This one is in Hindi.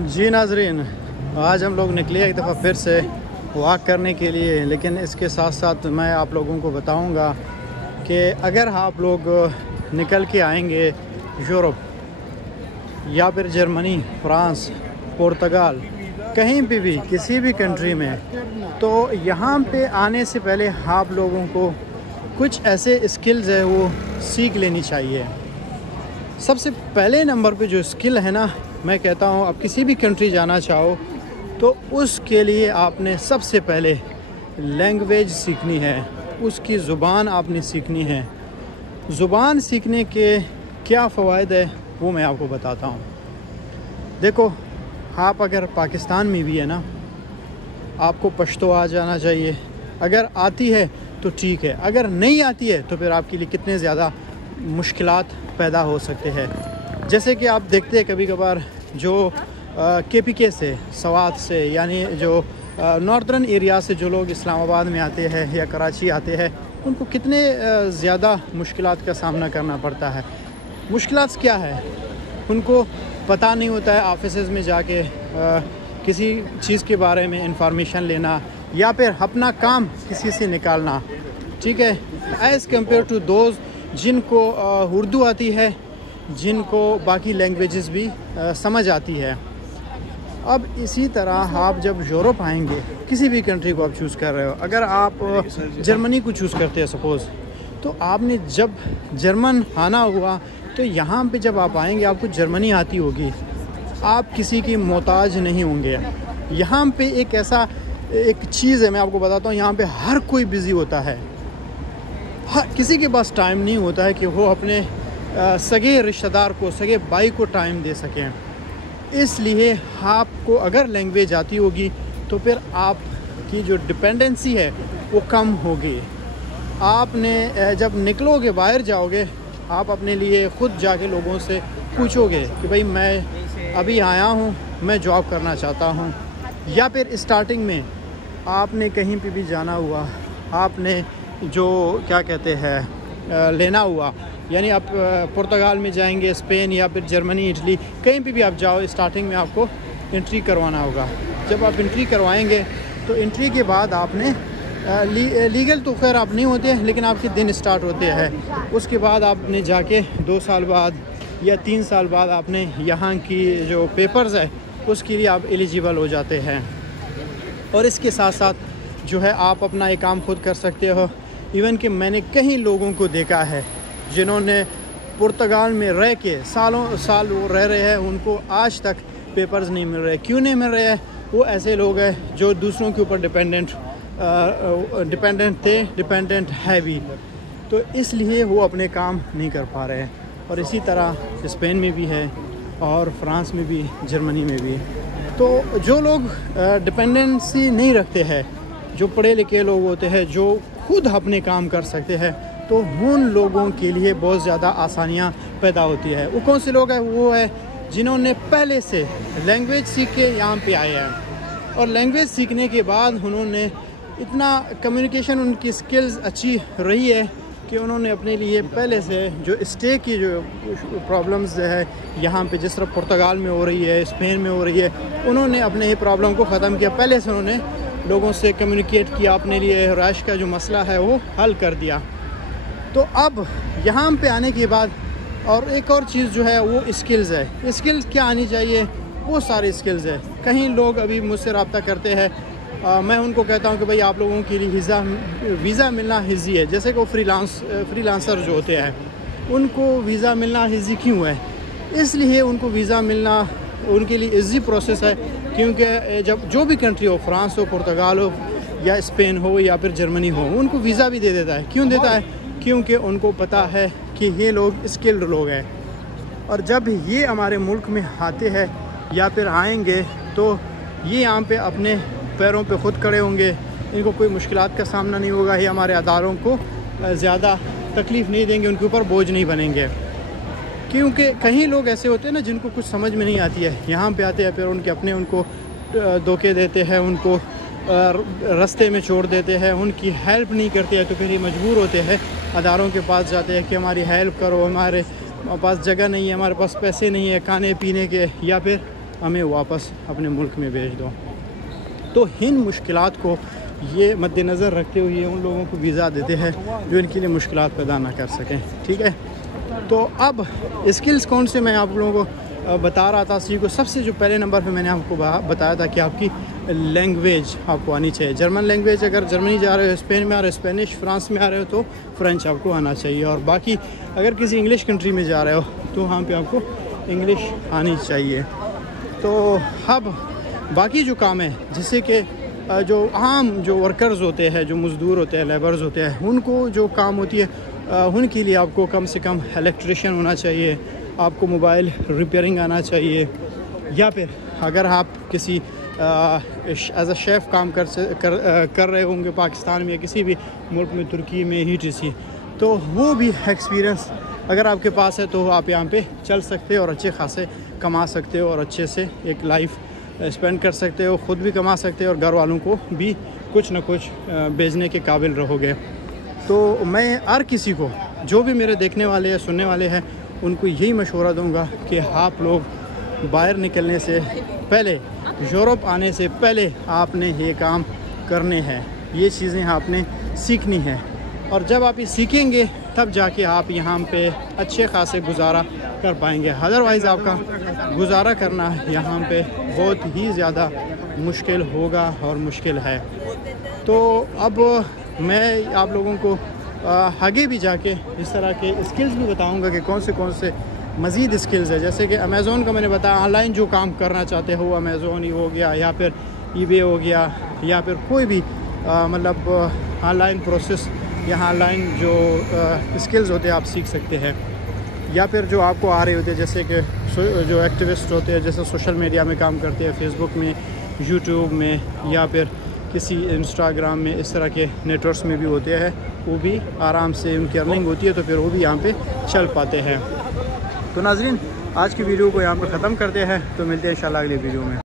जी नाजरीन, आज हम लोग निकले एक दफ़ा फिर से वॉक करने के लिए, लेकिन इसके साथ साथ मैं आप लोगों को बताऊंगा कि अगर आप लोग निकल के आएंगे यूरोप या फिर जर्मनी, फ्रांस, पुर्तगाल, कहीं भी किसी भी कंट्री में, तो यहाँ पे आने से पहले आप लोगों को कुछ ऐसे स्किल्स है वो सीख लेनी चाहिए। सबसे पहले नंबर पे जो स्किल है ना, मैं कहता हूँ आप किसी भी कंट्री जाना चाहो तो उसके लिए आपने सबसे पहले लैंग्वेज सीखनी है, उसकी ज़ुबान आपने सीखनी है। ज़ुबान सीखने के क्या फ़वाइद है वो मैं आपको बताता हूँ। देखो, आप अगर पाकिस्तान में भी है ना, आपको पश्तो आ जाना चाहिए। अगर आती है तो ठीक है, अगर नहीं आती है तो फिर आपके लिए कितने ज़्यादा मुश्किलात पैदा हो सकते हैं। जैसे कि आप देखते हैं कभी कभार जो KPK से, सवात से, यानी जो नॉर्दर्न एरिया से जो लोग इस्लामाबाद में आते हैं या कराची आते हैं, उनको कितने ज़्यादा मुश्किलात का सामना करना पड़ता है। मुश्किलात क्या है, उनको पता नहीं होता है ऑफिसेज़ में जाके किसी चीज़ के बारे में इंफॉर्मेशन लेना या फिर अपना काम किसी से निकालना, ठीक है, एज़ कम्पेयर टू दोज जिनको उर्दू आती है, जिनको बाकी लैंग्वेजेस भी समझ आती है। अब इसी तरह आप जब यूरोप आएंगे, किसी भी कंट्री को आप चूज़ कर रहे हो, अगर आप जर्मनी को चूज़ करते हैं सपोज़, तो आपने जब जर्मन आना हुआ तो यहाँ पे जब आप आएंगे आपको जर्मनी आती होगी, आप किसी की मोहताज नहीं होंगे। यहाँ पे एक चीज़ है, मैं आपको बताता हूँ, यहाँ पे हर कोई बिज़ी होता है। किसी के पास टाइम नहीं होता है कि वो अपने सगे रिश्तेदार को, सगे भाई को टाइम दे सकें। इसलिए आपको अगर लैंग्वेज आती होगी तो फिर आपकी जो डिपेंडेंसी है वो कम होगी। आपने जब निकलोगे, बाहर जाओगे, आप अपने लिए ख़ुद जाके लोगों से पूछोगे कि भाई मैं अभी आया हूँ, मैं जॉब करना चाहता हूँ। या फिर स्टार्टिंग में आपने कहीं पे भी जाना हुआ, आपने जो क्या कहते हैं लेना हुआ, यानी आप पुर्तगाल में जाएंगे, स्पेन या फिर जर्मनी, इटली, कहीं पे भी आप जाओ, स्टार्टिंग में आपको एंट्री करवाना होगा। जब आप एंट्री करवाएंगे तो एंट्री के बाद आपने लीगल तो खैर आप नहीं होते, लेकिन आपके दिन स्टार्ट होते हैं। उसके बाद आपने जाके 2 साल बाद या 3 साल बाद आपने यहाँ की जो पेपर्स है उसके लिए आप एलिजिबल हो जाते हैं। और इसके साथ साथ जो है आप अपना एक काम खुद कर सकते हो। इवन कि मैंने कई लोगों को देखा है जिन्होंने पुर्तगाल में रह के सालों साल वो रह रहे हैं, उनको आज तक पेपर्स नहीं मिल रहे। क्यों नहीं मिल रहे हैं? वो ऐसे लोग हैं जो दूसरों के ऊपर डिपेंडेंट है भी, तो इसलिए वो अपने काम नहीं कर पा रहे हैं। और इसी तरह स्पेन में भी है और फ्रांस में भी, जर्मनी में भी। तो जो लोग डिपेंडेंसी नहीं रखते हैं, जो पढ़े लिखे लोग होते हैं, जो खुद अपने काम कर सकते हैं, तो उन लोगों के लिए बहुत ज़्यादा आसानियाँ पैदा होती है। वो कौन से लोग हैं? वो है जिन्होंने पहले से लैंग्वेज सीख के यहाँ पे आए हैं, और लैंग्वेज सीखने के बाद उन्होंने इतना कम्युनिकेशन, उनकी स्किल्स अच्छी रही है कि उन्होंने अपने लिए पहले से जो स्टे की जो प्रॉब्लम्स है यहाँ पे, जिस तरह पुर्तगाल में हो रही है, स्पेन में हो रही है, उन्होंने अपने ही प्रॉब्लम को ख़त्म किया। पहले से उन्होंने लोगों से कम्युनिकेट किया, अपने लिए रश का जो मसला है वो हल कर दिया। तो अब यहाँ पे आने के बाद और एक और चीज़ जो है वो स्किल्स है। स्किल्स क्या आनी चाहिए? वो सारे स्किल्स है। कहीं लोग अभी मुझसे रब्ता करते हैं, मैं उनको कहता हूँ कि भाई आप लोगों के लिए वीज़ा मिलना ईज़ी है। जैसे कि वो फ्रीलांसर जो होते हैं, उनको वीज़ा मिलना ईज़ी क्यों है? इसलिए उनको वीज़ा मिलना उनके लिए ईज़ी प्रोसेस है, क्योंकि जब जो भी कंट्री हो, फ्रांस हो, पुर्तगाल हो या स्पेन हो या फिर जर्मनी हो, उनको वीज़ा भी दे देता है। क्यों देता है? क्योंकि उनको पता है कि ये लोग स्किल्ड लोग हैं, और जब ये हमारे मुल्क में आते हैं या फिर आएंगे तो ये यहाँ पे अपने पैरों पे ख़ुद खड़े होंगे, इनको कोई मुश्किलात का सामना नहीं होगा, ये हमारे अदारों को ज़्यादा तकलीफ़ नहीं देंगे, उनके ऊपर बोझ नहीं बनेंगे। क्योंकि कहीं लोग ऐसे होते हैं ना जिनको कुछ समझ में नहीं आती है, यहाँ पे आते हैं, फिर उनके अपने उनको धोखे देते हैं, उनको रास्ते में छोड़ देते हैं, उनकी हेल्प नहीं करते हैं, तो फिर ये मजबूर होते हैं, अदारों के पास जाते हैं कि हमारी हेल्प करो, हमारे पास जगह नहीं है, हमारे पास पैसे नहीं है खाने पीने के, या फिर हमें वापस अपने मुल्क में भेज दो। तो इन मुश्किलात को ये मद्देनज़र रखते हुए उन लोगों को वीज़ा देते हैं जो इनके लिए मुश्किलात पैदा ना कर सकें। ठीक है, तो अब स्किल्स कौन से मैं आप लोगों को बता रहा था सी को। सबसे जो पहले नंबर पे मैंने आपको बताया था कि आपकी लैंग्वेज आपको आनी चाहिए। जर्मन लैंग्वेज, अगर जर्मनी जा रहे हो, स्पेन में आ रहे हो, स्पेनिश फ्रांस में आ रहे हो तो फ्रेंच आपको आना चाहिए। और बाकी अगर किसी इंग्लिश कंट्री में जा रहे हो तो वहाँ पे आपको इंग्लिश आनी चाहिए। तो अब बाकी जो काम है, जिससे कि जो आम जो वर्कर्स होते हैं, जो मज़दूर होते हैं, लेबर्स होते हैं, उनको जो काम होती है उनके लिए आपको कम से कम इलेक्ट्रिशियन होना चाहिए, आपको मोबाइल रिपेयरिंग आना चाहिए, या फिर अगर आप किसी एज अ शेफ़ काम कर रहे होंगे पाकिस्तान में या किसी भी मुल्क में, तुर्की में, ETC, तो वो भी एक्सपीरियंस अगर आपके पास है तो आप यहाँ पे चल सकते हो और अच्छे खासे कमा सकते हो और अच्छे से एक लाइफ स्पेंड कर सकते हो, ख़ुद भी कमा सकते हो और घर वालों को भी कुछ ना कुछ भेजने के काबिल रहोगे। तो मैं हर किसी को, जो भी मेरे देखने वाले हैं, सुनने वाले हैं, उनको यही मशवरा दूंगा कि आप लोग बाहर निकलने से पहले, यूरोप आने से पहले आपने ये काम करने हैं, ये चीज़ें आपने सीखनी है। और जब आप ये सीखेंगे तब जाके आप यहाँ पे अच्छे खासे गुजारा कर पाएंगे। अदरवाइज़ आपका गुजारा करना यहाँ पे बहुत ही ज़्यादा मुश्किल होगा और मुश्किल है। तो अब मैं आप लोगों को आगे भी जाके इस तरह के स्किल्स भी बताऊंगा कि कौन से मज़ीद स्किल्स है। जैसे कि अमेज़ोन का मैंने बताया, ऑनलाइन जो काम करना चाहते हो, अमेज़ोन ही हो गया या फिर eBay हो गया या फिर कोई भी मतलब ऑनलाइन प्रोसेस या ऑनलाइन जो स्किल्स होते हैं आप सीख सकते हैं। या फिर जो आपको आ रहे होते हैं, जैसे कि जो एक्टिविस्ट होते हैं, जैसे सोशल मीडिया में काम करते हैं, फेसबुक में, यूट्यूब में या फिर किसी इंस्टाग्राम में, इस तरह के नेटवर्क्स में भी होते हैं, वो भी आराम से उनकी अर्निंग होती है, तो फिर वो भी यहाँ पे चल पाते हैं। तो नाज़रीन, आज की वीडियो को यहाँ पर ख़त्म करते हैं, तो मिलते हैं इंशाल्लाह अगली वीडियो में।